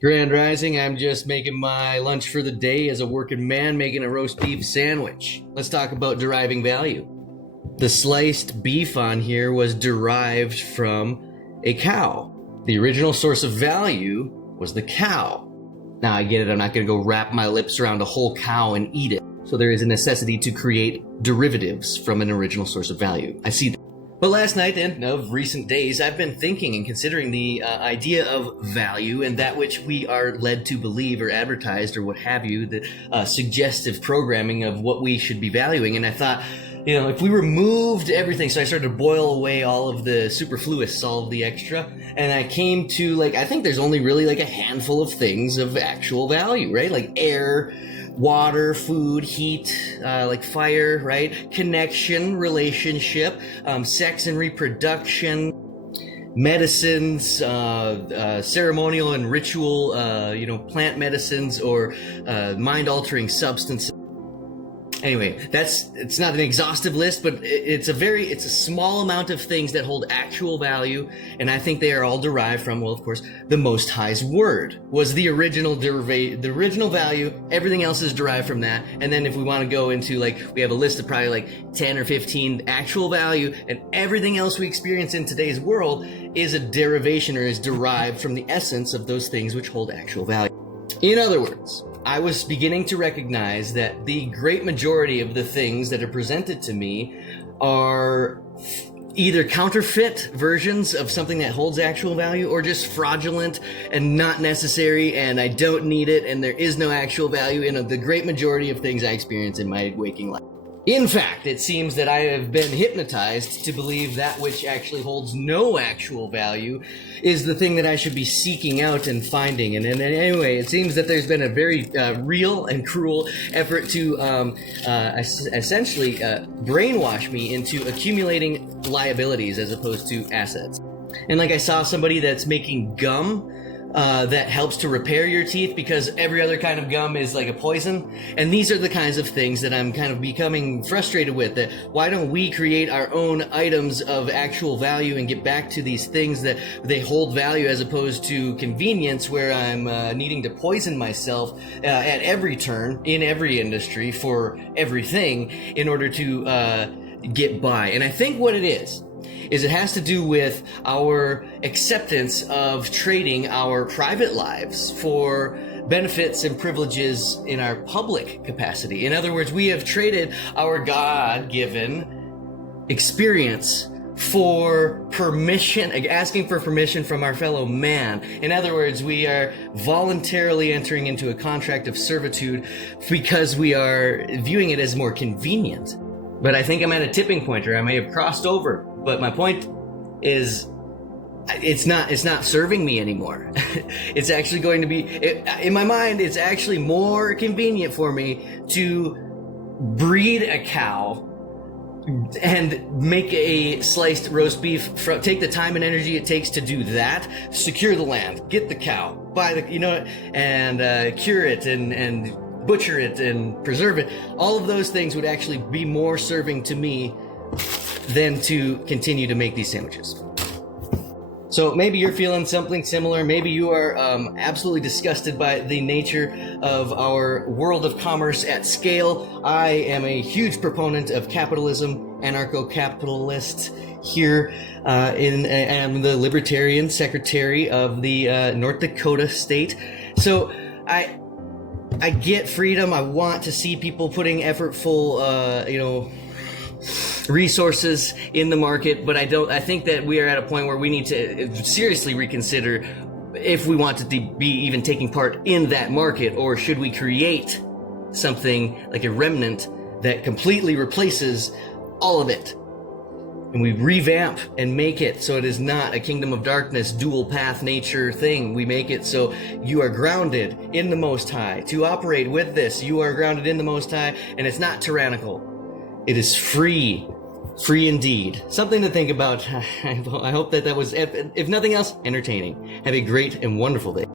Grand Rising, I'm just making my lunch for the day as a working man making a roast beef sandwich. Let's talk about deriving value. The sliced beef on here was derived from a cow. The original source of value was the cow. Now I get it, I'm not going to go wrap my lips around a whole cow and eat it. So there is a necessity to create derivatives from an original source of value. I see that. But last night and of recent days, I've been thinking and considering the idea of value and that which we are led to believe or advertised or what have you, the suggestive programming of what we should be valuing. And I thought, if we removed everything, so I started to boil away all of the superfluous, all of the extra, and I came to, I think there's only really a handful of things of actual value, right? Like air, water, food, heat, like fire, right? Connection, relationship, sex and reproduction, medicines, ceremonial and ritual, plant medicines or mind-altering substances. Anyway, it's not an exhaustive list, but it's a small amount of things that hold actual value, and I think they are all derived from, well, of course, the Most High's word was the original value. Everything else is derived from that. And then if we want to go into, we have a list of probably 10 or 15 actual value, and everything else we experience in today's world is a derivation or is derived from the essence of those things which hold actual value. In other words, I was beginning to recognize that the great majority of the things that are presented to me are either counterfeit versions of something that holds actual value or just fraudulent and not necessary, and I don't need it, and there is no actual value in the great majority of things I experience in my waking life. In fact, it seems that I have been hypnotized to believe that which actually holds no actual value is the thing that I should be seeking out and finding. And anyway, it seems that there's been a very real and cruel effort to essentially brainwash me into accumulating liabilities as opposed to assets. And I saw somebody that's making gum that helps to repair your teeth because every other kind of gum is like a poison. And these are the kinds of things that I'm kind of becoming frustrated with, that why don't we create our own items of actual value and get back to these things that they hold value as opposed to convenience, where I'm needing to poison myself at every turn in every industry for everything in order to get by. And I think what it is it has to do with our acceptance of trading our private lives for benefits and privileges in our public capacity. In other words, we have traded our God-given experience for permission, asking for permission from our fellow man. In other words, we are voluntarily entering into a contract of servitude because we are viewing it as more convenient. But I think I'm at a tipping point, or I may have crossed over. But my point is, it's not serving me anymore. It's actually going to be, in my mind, it's actually more convenient for me to breed a cow and make a sliced roast beef, take the time and energy it takes to do that, secure the land, get the cow, buy the, and cure it and butcher it and preserve it. All of those things would actually be more serving to me than to continue to make these sandwiches. So maybe you're feeling something similar. Maybe you are absolutely disgusted by the nature of our world of commerce at scale. I am a huge proponent of capitalism, anarcho-capitalist here. I am the Libertarian Secretary of the North Dakota state. So I get freedom. I want to see people putting effortful, resources in the market, but I think that we are at a point where we need to seriously reconsider if we want to be even taking part in that market, or should we create something like a remnant that completely replaces all of it, and we revamp and make it so it is not a kingdom of darkness, dual path nature thing. We make it so you are grounded in the Most High. To operate with this, you are grounded in the Most High, and it's not tyrannical. It is free indeed. Something to think about. I hope that was, if nothing else, entertaining. Have a great and wonderful day.